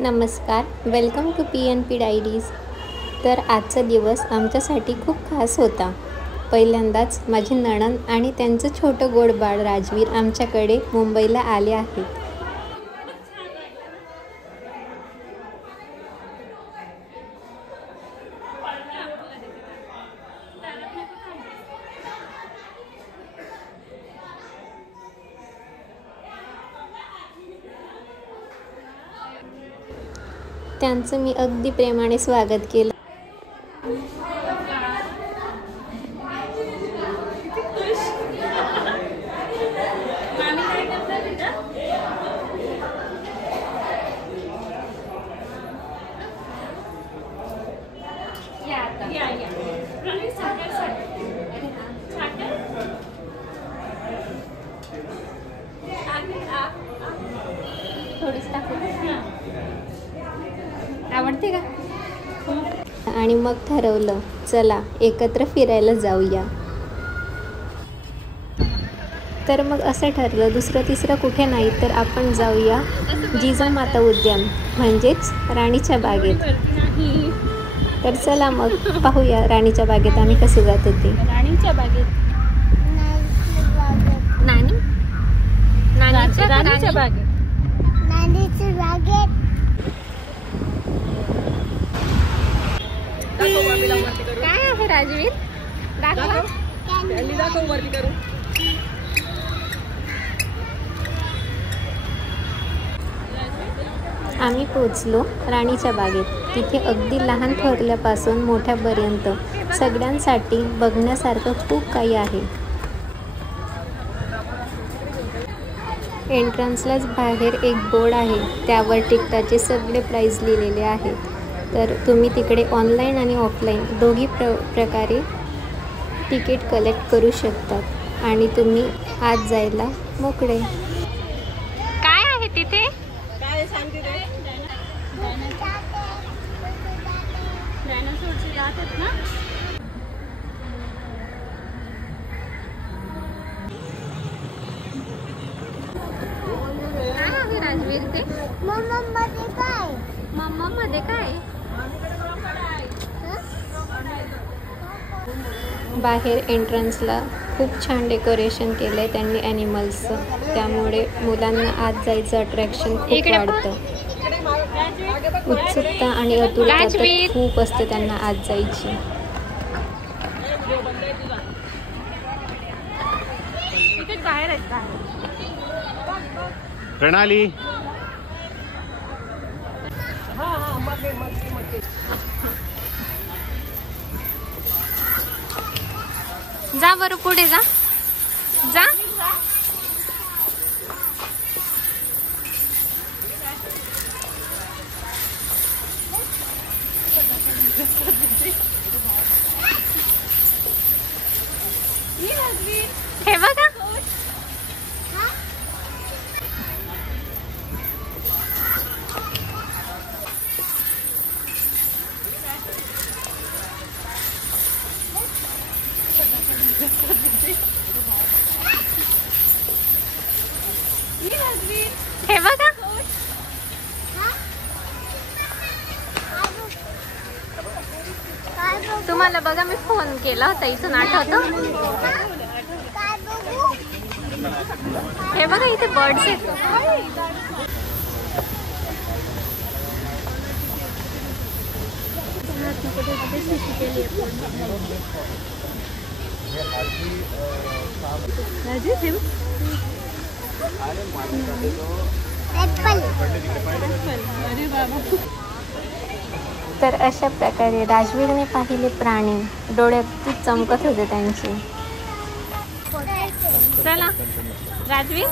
नमस्कार, welcome to PNP diaries. तर आजचा दिवस आमच्यासाठी खूप खास होता. पहिल्यांदाच माझी नणंद आणि त्यांचं छोटं गोड बाळ राजवीर आमच्याकडे मुंबईला आले आहेत. त्यांचं मी अगदी प्रेमाने स्वागत केलं. आवडते का? आणि मग ठरवलं, चला एकत्र फिरायला जाऊया. तर मग असं ठरलं, दुसरं तिसरं कुठे नाही तर आपण जाऊया जिजामाता उद्यान म्हणजेच राणीच्या बागेत. तर चला मग पाहूया राणीच्या बागेत आम्ही कसं जात होते. राणीच्या बागेत राणीच्या बागेत काय आहे राजवीर? आम्ही पोचलो राणीच्या बागेत. तिथे अगदी लहान थोरल्यापासून मोठ्यापर्यंत सगळ्यांसाठी बघण्यासारखं खूप काही आहे. एंट्रन्सलाच बाहेर एक बोर्ड आहे, त्यावर तिकिटाचे सगळे प्राईस लिहिलेले आहेत. तर तुम्ही तिकडे ऑनलाईन आणि ऑफलाईन दोघी प्रकारे तिकीट कलेक्ट करू शकतात आणि तुम्ही आत जायला मोकळे. काय आहे तिथे? काय सांगते ते? डायनासोरचे दात आहेत ना? काय आहे राजवीर ते? मम्मा मध्ये काय? बाहेर एंट्रन्सला खूप छान डेकोरेशन केलंय त्यांनी ॲनिमल्सचं, त्यामुळे मुलांना आत जायचं अट्रॅक्शन खूप वाढतं. उत्सुकता आणि आतुरता तर खूप असते त्यांना आत जायची. बाहेर आहेत का? प्रणाली जा बरं पुढे जा. हे बघा, हे बघा. तुम्हाला बघा मी फोन केला होता इथून, आठवतं? हे बघा इथे बर्ड्स आहेत. तर अशा प्रकारे राजवीरने पाहिले प्राणी, डोळे अगदी चमकत होते त्यांचे. चला राजवीर.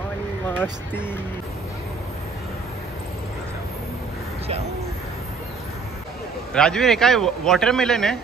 आणि मस्ती. राजवीर हे काय वॉटरमेलन आहे?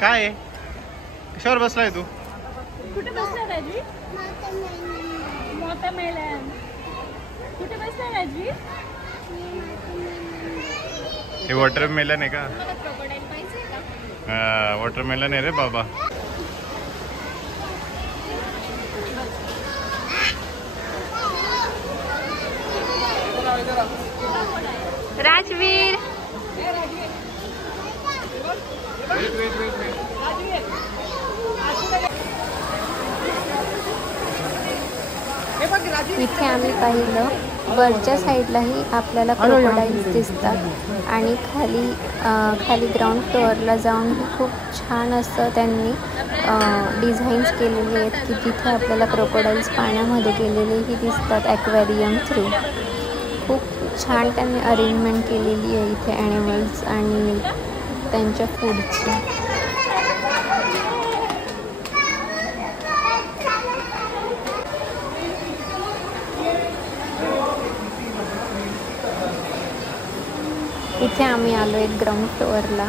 काय आहे? कशावर बसलाय तू? कुठे बसला राजवीर? वॉटरमेलन. कुठे बसला राजवीर? हे वॉटरमेलन आहे का? हा वॉटरमेलन आहे रे बाबा. राजवीर इथे आम्ही पाहिलं वरच्या साईडलाही आपल्याला क्रोकोडाईल्स दिसतात आणि खाली ग्राउंड फ्लोअरला जाऊन खूप छान असं त्यांनी डिझाईन्स केलेले आहेत की तिथे आपल्याला क्रोकोडाईल्स पाण्यामध्ये गेलेलेही दिसतात ॲक्वेरियम थ्रू. खूप छान त्यांनी अरेंजमेंट केलेली आहे इथे ॲनिमल्स आणि त्यांच्या फूडची. इथे आम्ही आलो एक ग्राउंड फ्लोअरला.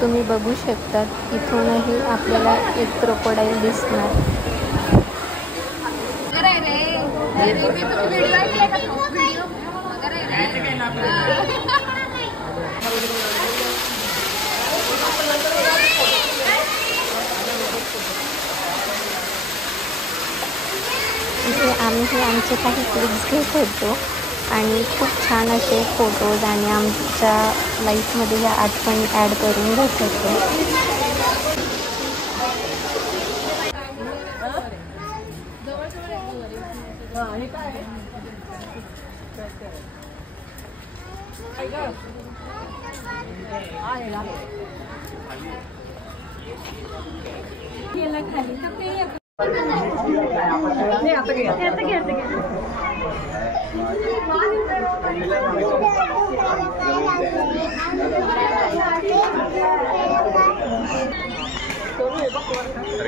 तुम्ही बघू शकतात इथूनही आपल्याला एक क्रोकोडाईल दिसणार. इथे आम्ही आमचे काही क्लिप्स घेत होतो आणि खूप छान असे फोटोज आणि आमच्या लाईफमध्ये ह्या आठवणी ॲड करून घेत होतो.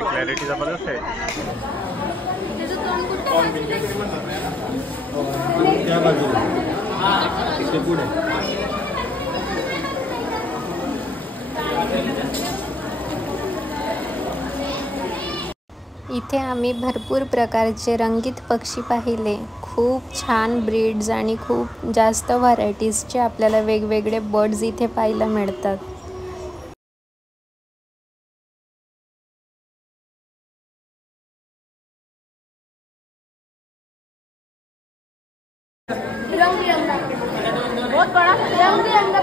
क्लॅरिटी जबरदस्त आहे. त्या बाजूला इथे पुढे इथे आम्ही भरपूर प्रकारचे रंगीत पक्षी पाहिले. खूप छान ब्रीड्स आणि खूप जास्त व्हरायटीजचे आपल्याला वेगवेगळे बर्ड्स इथे पाहायला मिळतात. बहुत बड़ा रंग बिरंगा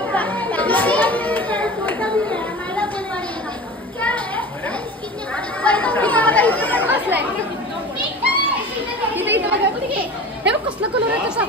कसला कलर आहे तसा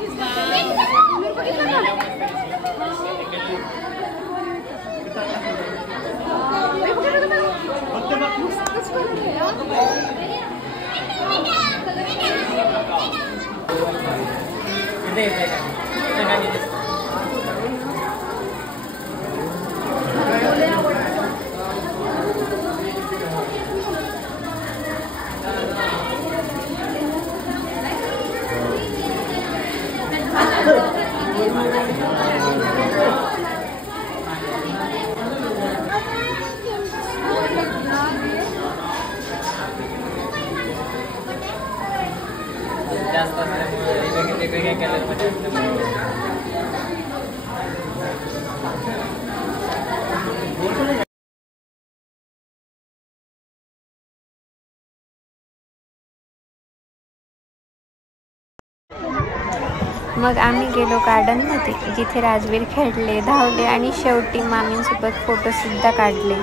मग आम्ही गेलो गार्डनमध्ये जिथे राजवीर खेळले, धावले आणि शेवटी मामींसोबत फोटोसुद्धा काढले.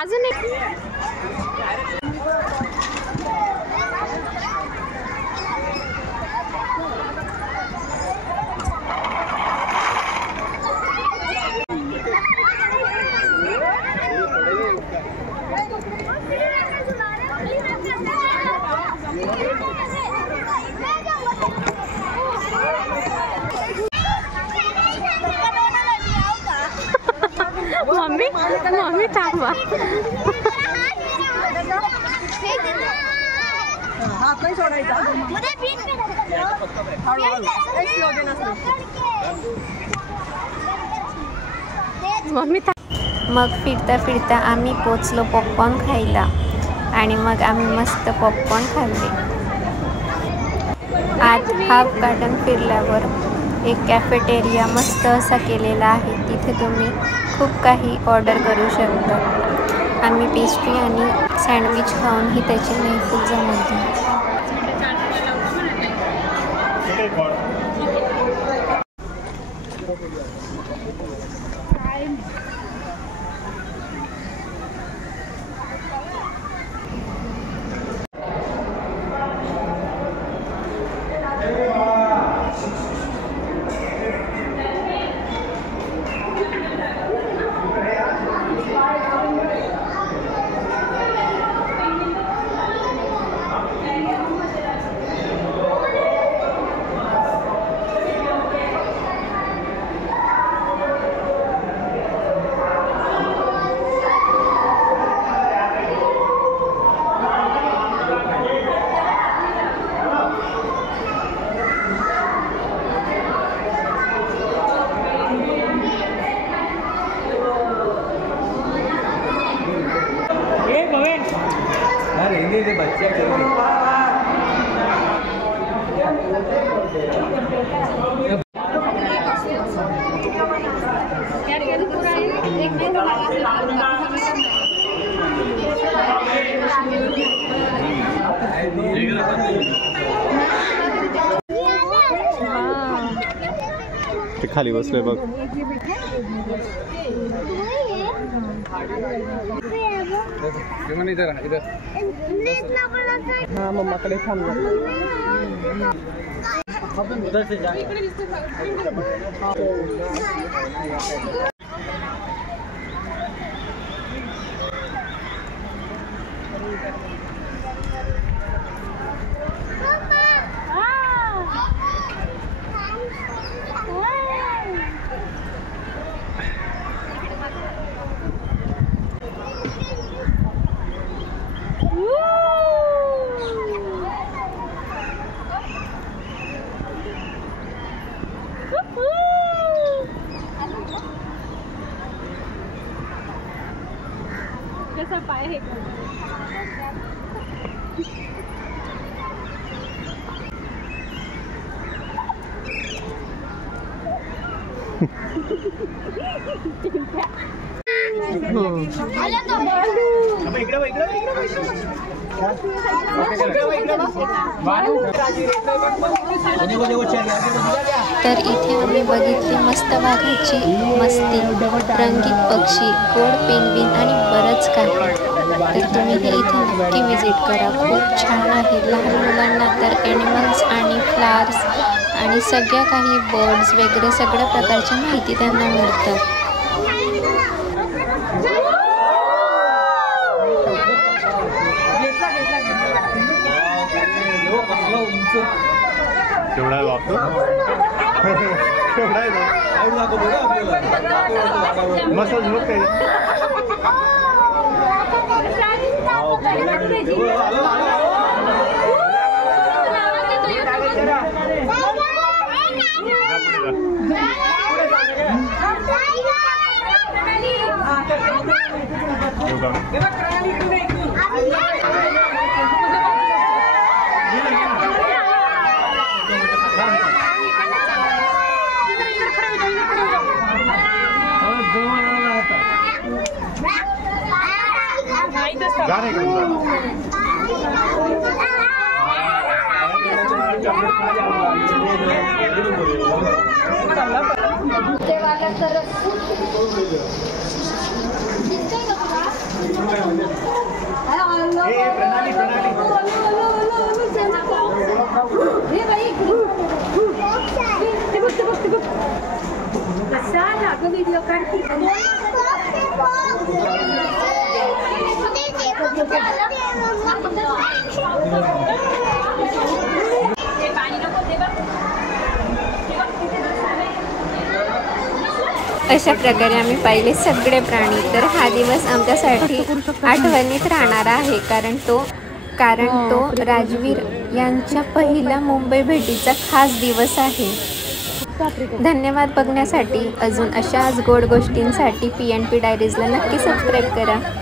अजून एक मम्मी थांबा. हात नाही सोडायचा. हळूहळू मग फिरता फिरता आम्ही पोचलो पॉपकॉर्न खायला आणि मग आम्ही मस्त पॉपकॉर्न खाल्ले. आत हाफ गार्डन फिरल्यावर एक कॅफेटेरिया मस्त असा केलेला आहे. तिथे तुम्ही खूप काही ऑर्डर करू शकता. आम्ही पेस्ट्री आणि सँडविच खाऊन ही त्याची महफिल जमवली. ते खाली बसले बघ. हा मम्माकडे थांबला. कसा पाय हे तर इथे आम्ही बघितली मस्त वाघाची मस्ती, रंगीत पक्षी, गोड पेंग्विन आणि बरंच काही. तर तुम्ही हे इथे नक्की विजिट करा. खूप छान आहे. लहान मुलांना तर ॲनिमल्स आणि फ्लावर्स आणि सगळ्या काही बर्ड्स वगैरे सगळ्या प्रकारची माहिती त्यांना मिळतात. केवढा वापतो मस्त झोप काही. अशा प्रकारे आम्ही पाहिले सगळे प्राणी. तर हा दिवस आमच्यासाठी आठवणीत राहणार आहे, कारण तो राजवीर यांच्या पहिल्या मुंबई भेटीचा खास दिवस आहे. धन्यवाद बघण्यासाठी. अजून अशाच गोड गोष्टींसाठी PNP डायरीजला नक्की सबस्क्राईब करा.